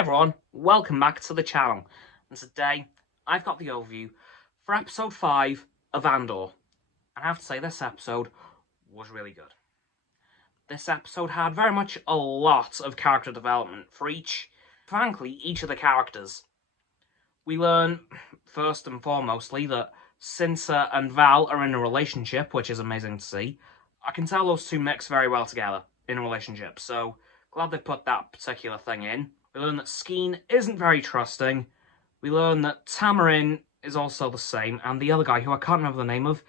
everyone, welcome back to the channel, and today I've got the overview for episode 5 of Andor, and I have to say this episode was really good. This episode had very much a lot of character development for each of the characters. We learn, first and foremostly, that Cinta and Val are in a relationship, which is amazing to see. I can tell those two mix very well together in a relationship, so glad they put that particular thing in. We learn that Skeen isn't very trusting. We learn that Tamarin is also the same, and the other guy, who I can't remember the name of,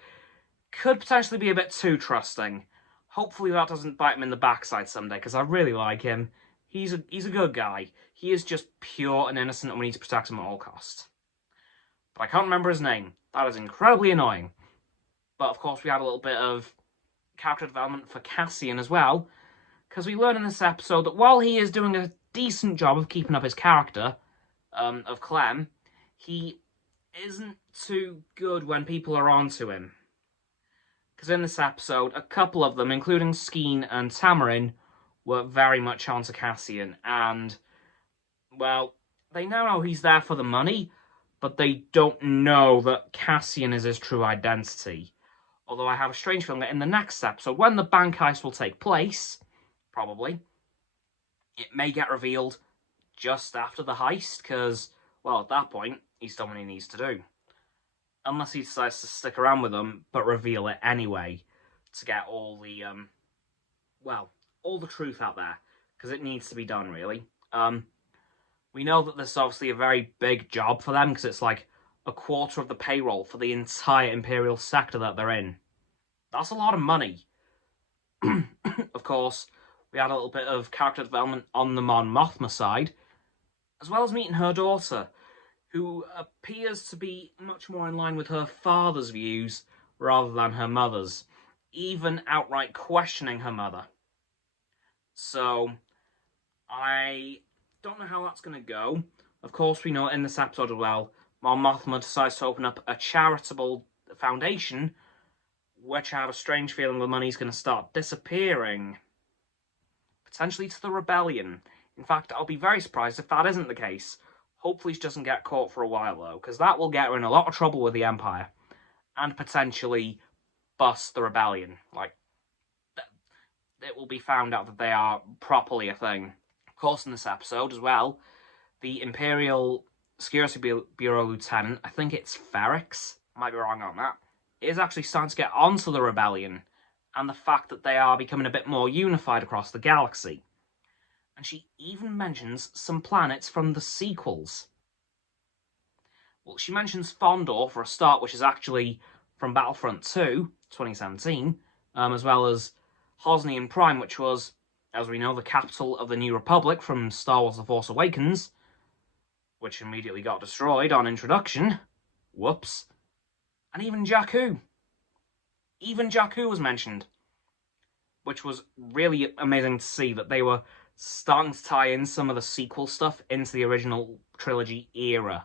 could potentially be a bit too trusting. Hopefully that doesn't bite him in the backside someday, because I really like him. He's a good guy. He is just pure and innocent, and we need to protect him at all costs. But I can't remember his name. That is incredibly annoying. But of course we had a little bit of character development for Cassian as well, because we learn in this episode that while he is doing a decent job of keeping up his character of Clem, he isn't too good when people are onto him. Because in this episode, a couple of them, including Skeen and Tamarin, were very much onto Cassian, and, well, they now know he's there for the money, but they don't know that Cassian is his true identity. Although I have a strange feeling that in the next episode, when the bank heist will take place, probably, it may get revealed just after the heist, because, well, at that point, he's done what he needs to do. Unless he decides to stick around with them, but reveal it anyway, to get all the, all the truth out there, because it needs to be done, really. We know that this is obviously a very big job for them, because it's like a quarter of the payroll for the entire Imperial sector that they're in. That's a lot of money. Of course, we had a little bit of character development on the Mon Mothma side, as well as meeting her daughter, who appears to be much more in line with her father's views rather than her mother's, even outright questioning her mother. So, I don't know how that's going to go. Of course, we know in this episode as well, Mon Mothma decides to open up a charitable foundation, which I have a strange feeling the money's going to start disappearing. Potentially to the rebellion. In fact, I'll be very surprised if that isn't the case. Hopefully she doesn't get caught for a while, though, because that will get her in a lot of trouble with the Empire. And potentially bust the rebellion. Like, it will be found out that they are properly a thing. Of course, in this episode as well, the Imperial Security Bureau Lieutenant, I think it's Ferrix, might be wrong on that, is actually starting to get onto the rebellion, and the fact that they are becoming a bit more unified across the galaxy. And she even mentions some planets from the sequels. Well, she mentions Fondor for a start, which is actually from Battlefront 2, 2017, as well as Hosnian Prime, which was, as we know, the capital of the New Republic from Star Wars The Force Awakens, which immediately got destroyed on introduction. Whoops. And even Jakku. Even Jakku was mentioned, which was really amazing to see that they were starting to tie in some of the sequel stuff into the original trilogy era.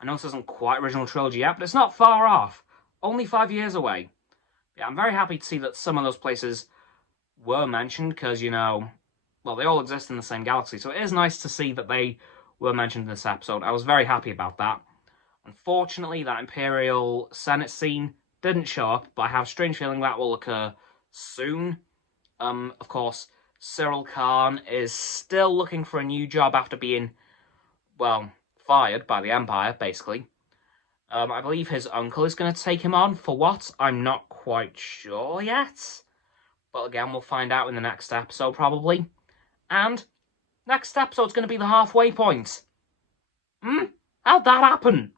I know this isn't quite original trilogy yet, but it's not far off. Only 5 years away. Yeah, I'm very happy to see that some of those places were mentioned, because, you know, well, they all exist in the same galaxy, so it is nice to see that they were mentioned in this episode. I was very happy about that. Unfortunately, that Imperial Senate scene didn't show up, but I have a strange feeling that will occur soon. Of course, Cyril Khan is still looking for a new job after being, well, fired by the Empire, basically. I believe his uncle is going to take him on. For what? I'm not quite sure yet. But again, we'll find out in the next episode, probably. And next episode's going to be the halfway point. How'd that happen?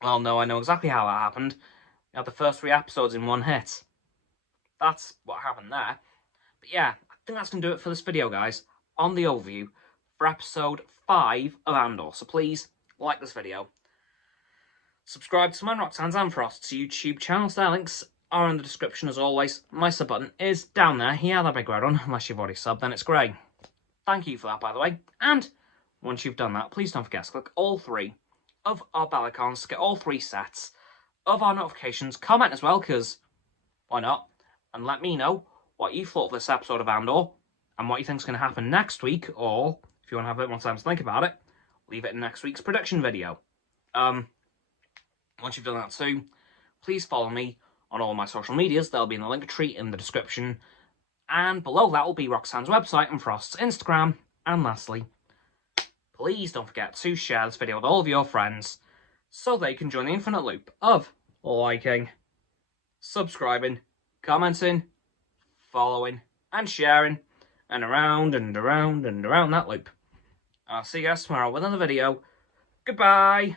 Well, no, I know exactly how that happened. You had the first 3 episodes in one hit. That's what happened there. But yeah, I think that's going to do it for this video, guys, on the overview for episode 5 of Andor. So please, like this video. Subscribe to my Roxanne's and Frost's YouTube channel. Their links are in the description as always. My sub button is down there. Yeah, that big red one. Unless you've already subbed, then it's grey. Thank you for that, by the way. And once you've done that, please don't forget to click all 3 of our bell icons to get all 3 sets of our notifications. Comment as well, because why not? And let me know what you thought of this episode of Andor, and what you think is going to happen next week, or if you want to have a bit more time to think about it, leave it in next week's prediction video. Once you've done that too, please follow me on all my social medias. They'll be in the link tree in the description. And below that will be Roxanne's website and Frost's Instagram. And lastly, please don't forget to share this video with all of your friends so they can join the infinite loop of liking, subscribing, commenting, following, and sharing, and around and around and around that loop. I'll see you guys tomorrow with another video. Goodbye!